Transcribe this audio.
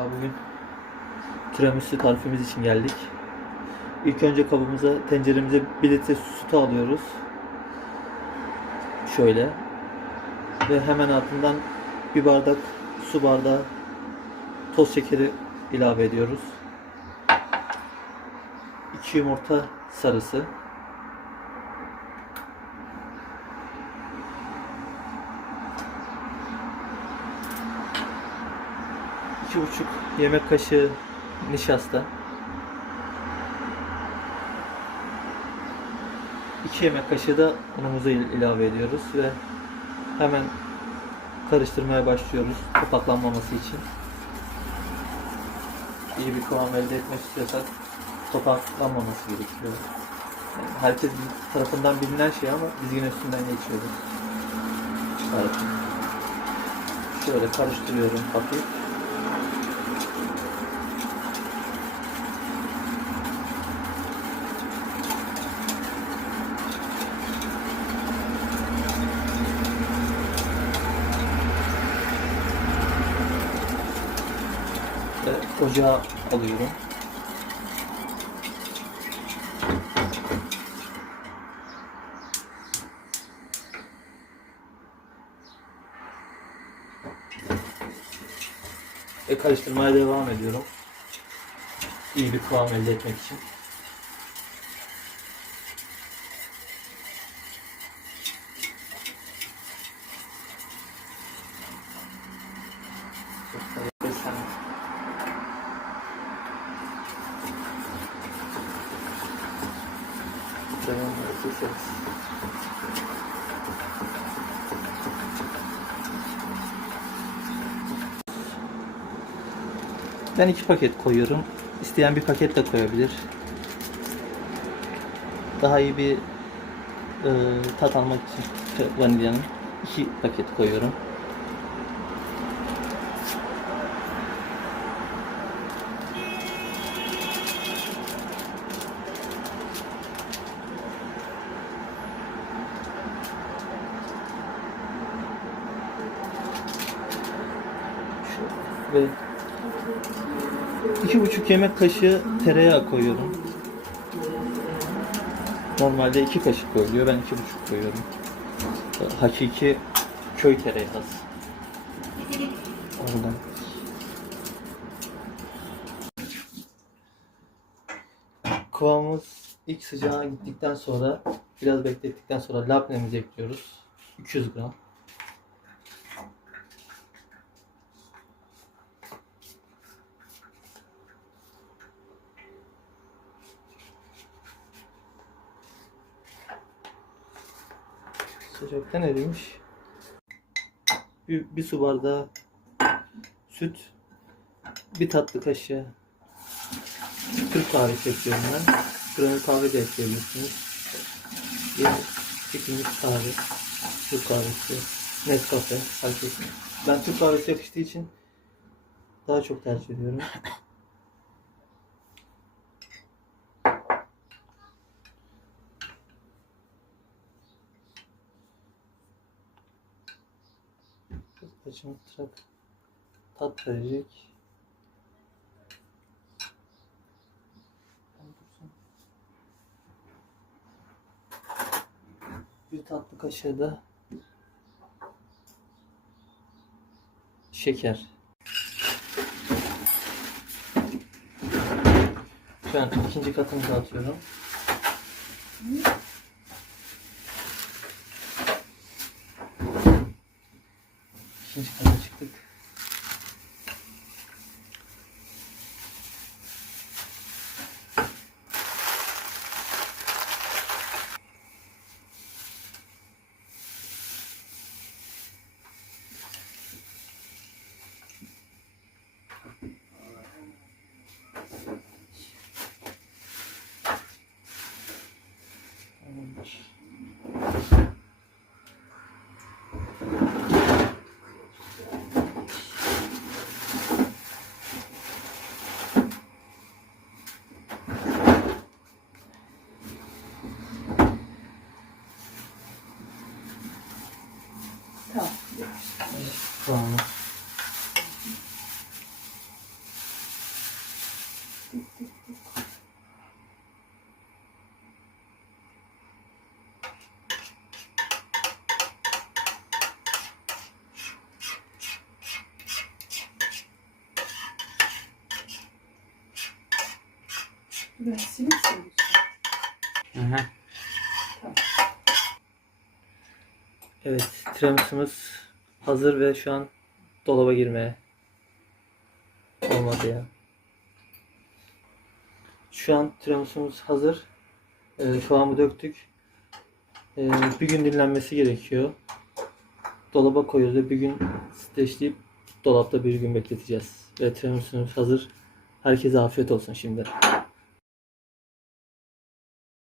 Bugün tiramisu tarifimiz için geldik. İlk önce kabımıza, tenceremize bir litre sütü alıyoruz. Şöyle. Ve hemen altından bir bardak su bardağı toz şekeri ilave ediyoruz. 2 yumurta sarısı. Buçuk yemek kaşığı nişasta. 2 yemek kaşığı da unumuzu il- ilave ediyoruz ve hemen karıştırmaya başlıyoruz topaklanmaması için. İyi bir kıvam elde etmek istiyorsak topaklanmaması gerekiyor. Yani herkes tarafından bilinen şey ama biz yine üstünden geçiyoruz. Çıkartıp. Şöyle karıştırıyorum hafif. Ve ocağa alıyorum. Ve karıştırmaya devam ediyorum. İyi bir kıvam elde etmek için. Ben iki paket koyuyorum. İsteyen bir paket de koyabilir. Daha iyi bir e, tat almak için vanilyanın iki paket koyuyorum. Şu- Ve iki buçuk yemek kaşığı tereyağı koyuyorum. Normalde iki kaşık koyuluyor. Ben iki buçuk koyuyorum. Hakiki köy tereyağı. Oradan. Kıvamımız ilk sıcağına gittikten sonra biraz beklettikten sonra labnemizi ekliyoruz. 200 gram. Sıcaktan erimiş. Bir, bir su bardağı süt. Bir tatlı kaşığı Türk kahvesi ekliyorum ben. Granül kahve de ekleyebilirsiniz. Bir fikirlik kahve. Türk kahvesi. Nescafe. Etmiyor. Ben Türk kahvesi yakıştığı için daha çok tercih ediyorum. Saçımı tırak tat verecek. Bir tatlı kaşığı da şeker. An ikinci katını atıyorum. İkinci çıktık. Tamam. Silip silip. Evet, tiramisumuz hazır ve şu an dolaba girmeye. Olmadı ya. Şu an tiramisumuz hazır. Ee, kıvamı döktük. Ee, bir gün dinlenmesi gerekiyor. Dolaba koyuyoruz ve bir gün streçleyip dolapta bir gün bekleteceğiz. Ve tiramisumuz hazır. Herkese afiyet olsun şimdi.